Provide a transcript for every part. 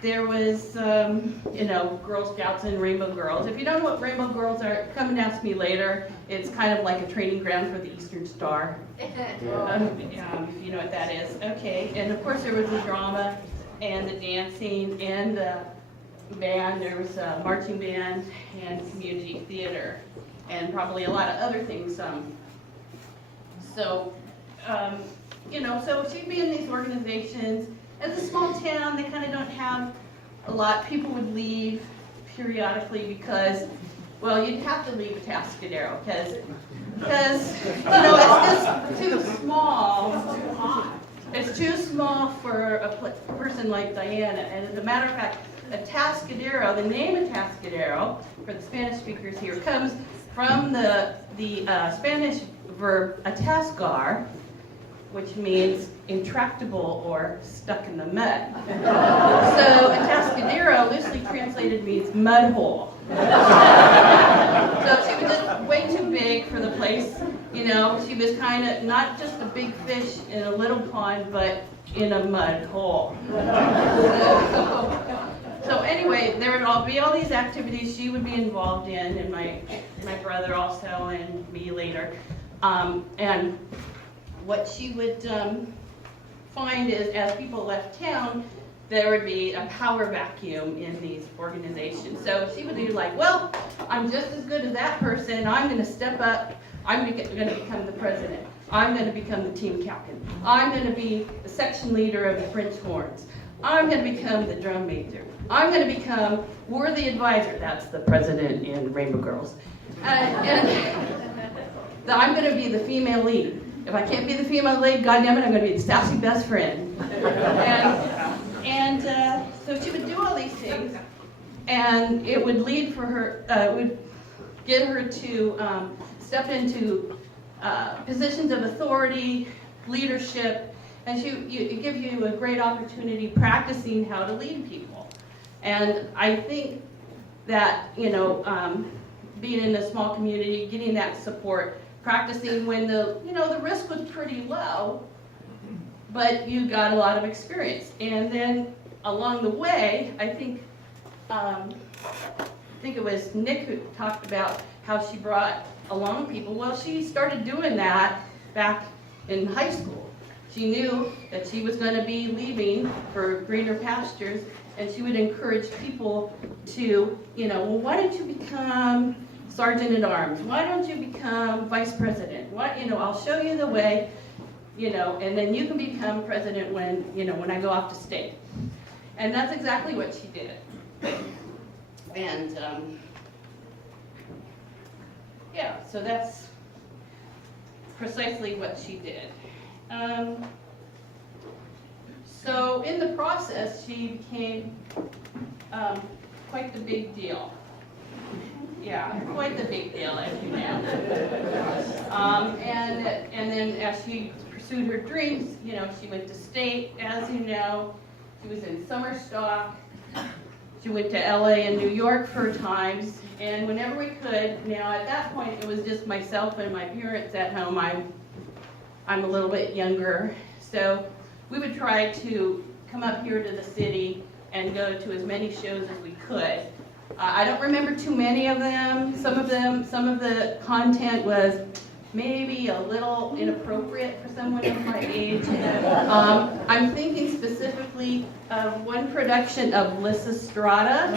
There was, Girl Scouts and Rainbow Girls. If you don't know what Rainbow Girls are, come and ask me later. It's kind of like a training ground for the Eastern Star, if you know what that is. Okay, and of course there was the drama and the dancing and the band. There was a marching band and community theater and probably a lot of other things. So she'd be in these organizations. As a small town, they kind of don't have a lot. People would leave periodically because, well, you'd have to leave Atascadero because it's just too small. It's too small for a person like Dianna. And as a matter of fact, Atascadero, the name Atascadero, for the Spanish speakers here, comes from the Spanish verb atascar, which means intractable or stuck in the mud. So Atascadero, loosely translated, means mud hole. So she was just way too big for the place. She was kind of not just a big fish in a little pond, but in a mud hole. So anyway, there would be all these activities she would be involved in, and my brother also, and me later. And what she would find is, as people left town, there would be a power vacuum in these organizations. So she would be like, well, I'm just as good as that person. I'm going to step up. I'm going to become the president. I'm going to become the team captain. I'm going to be the section leader of the French horns. I'm going to become the drum major. I'm going to become worthy advisor. That's the president in Rainbow Girls. And I'm going to be the female lead. If I can't be the female lead, goddammit, I'm going to be the sassy best friend. So she would do all these things, and it would lead for her, would get her to step into positions of authority, leadership, and it gives you a great opportunity practicing how to lead people. And I think that, being in a small community, getting that support, practicing when the risk was pretty low, but you got a lot of experience. And then along the way, I think it was Nick who talked about how she brought along people. Well, she started doing that back in high school. She knew that she was going to be leaving for greener pastures, and she would encourage people to, well, why don't you become sergeant at arms? Why don't you become vice president? I'll show you the way, and then you can become president when I go off to state. And that's exactly what she did. And so that's precisely what she did. So in the process, she became quite the big deal. Yeah, quite the big deal, as you know. And then as she pursued her dreams, she went to state, as you know. She was in summer stock. She went to LA and New York for times, and whenever we could. Now at that point, it was just myself and my parents at home. I'm a little bit younger, so we would try to come up here to the city and go to as many shows as we could. I don't remember too many of them. Some of the content was maybe a little inappropriate for someone of my age. I'm thinking specifically of one production of Lysistrata.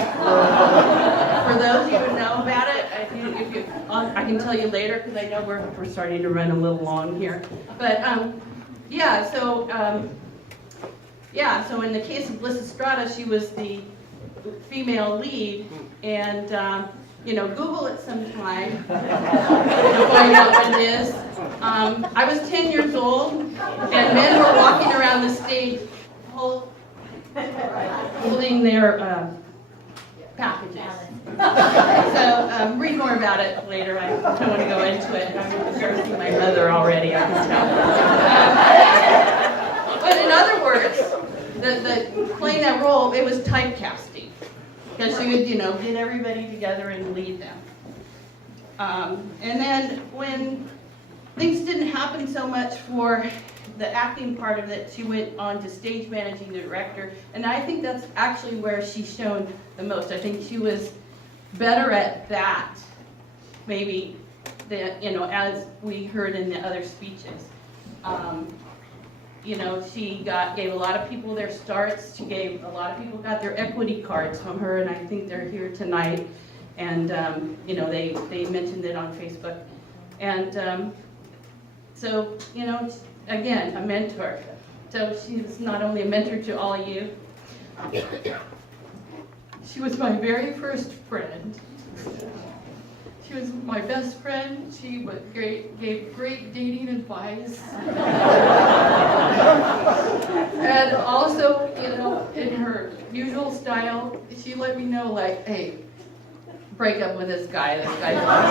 For those of you who know about it, I can tell you later because I know we're starting to run a little long here. But so in the case of Lysistrata, she was the female lead, and Google it sometime to find out what it is. I was 10 years old, and men were walking around the stage holding their packages. So read more about it later. I don't want to go into it. I'm embarrassing my mother already, I can tell. But in other words, the playing that role, it was typecasting. Because she would, get everybody together and lead them. And then when things didn't happen so much for the acting part of it, she went on to stage managing director, and I think that's actually where she's shown the most. I think she was better at that, maybe, than, you know, as we heard in the other speeches. You know, she gave a lot of people their starts. She gave, a lot of people got their equity cards from her, and I think they're here tonight. And, you know, they mentioned it on Facebook. And so, you know, again, a mentor. So she's not only a mentor to all of you, she was my very first friend. She was my best friend. She gave great dating advice. And also, you know, in her usual style, she let me know, like, hey, break up with this guy. This guy's not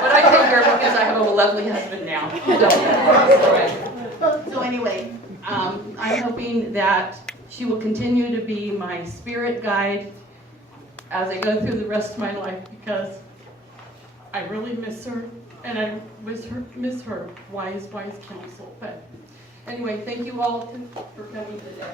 but I take her because I have a lovely husband now. So anyway, I'm hoping that she will continue to be my spirit guide as I go through the rest of my life, because I really miss her, and I miss her wise counsel. But anyway, thank you all for coming today.